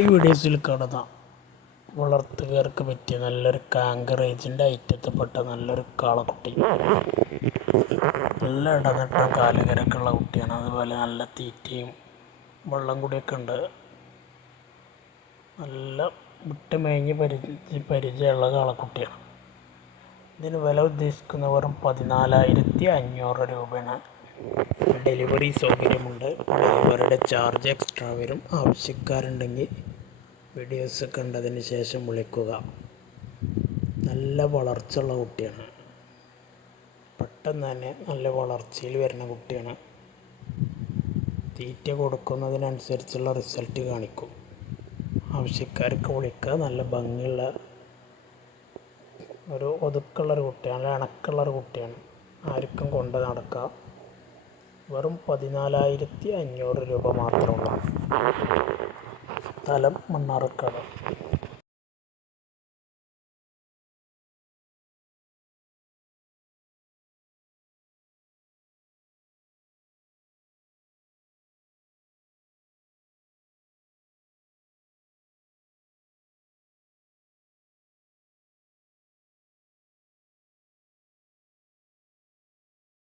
ഈ വീഡിയോസിൽ കാണുന്ന വളർത്തുകാർക്ക് പറ്റിയ നല്ലൊരു കാങ്കറേജിൻ്റെ ഐറ്റത്തിൽപ്പെട്ട നല്ലൊരു കാളക്കുട്ടി. നല്ല ഇടനിട്ട കാലുകരക്കുള്ള കുട്ടിയാണ്. അതുപോലെ നല്ല തീറ്റയും വെള്ളം കൂടിയൊക്കെ ഉണ്ട്. നല്ല വിട്ട് മേഞ്ഞ് പരിചയമുള്ള കാളക്കുട്ടിയാണ്. ഇതിന് വില ഉദ്ദേശിക്കുന്ന വെറും 14,500 രൂപയാണ്. ഡെലിവറി സൗകര്യമുണ്ട്. ഡെലിവറിയുടെ ചാർജ് എക്സ്ട്രാ വരും. ആവശ്യക്കാരുണ്ടെങ്കിൽ വീഡിയോസ് കണ്ടതിന് ശേഷം വിളിക്കുക. നല്ല വളർച്ചയുള്ള കുട്ടിയാണ്. പെട്ടെന്ന് തന്നെ നല്ല വളർച്ചയിൽ വരുന്ന കുട്ടിയാണ്. തീറ്റ കൊടുക്കുന്നതിനനുസരിച്ചുള്ള റിസൾട്ട് കാണിക്കും. ആവശ്യക്കാർക്ക് വിളിക്കുക. നല്ല ഭംഗിയുള്ള ഒരു ഒതുക്കുള്ളൊരു കുട്ടിയാണ്. നല്ല ഇണക്കുള്ളൊരു കുട്ടിയാണ്. ആർക്കും കൊണ്ട് നടക്കാം. വെറും 14,500 രൂപ മാത്രമുള്ളൂ. സ്ഥലം മണ്ണാർക്കാട്.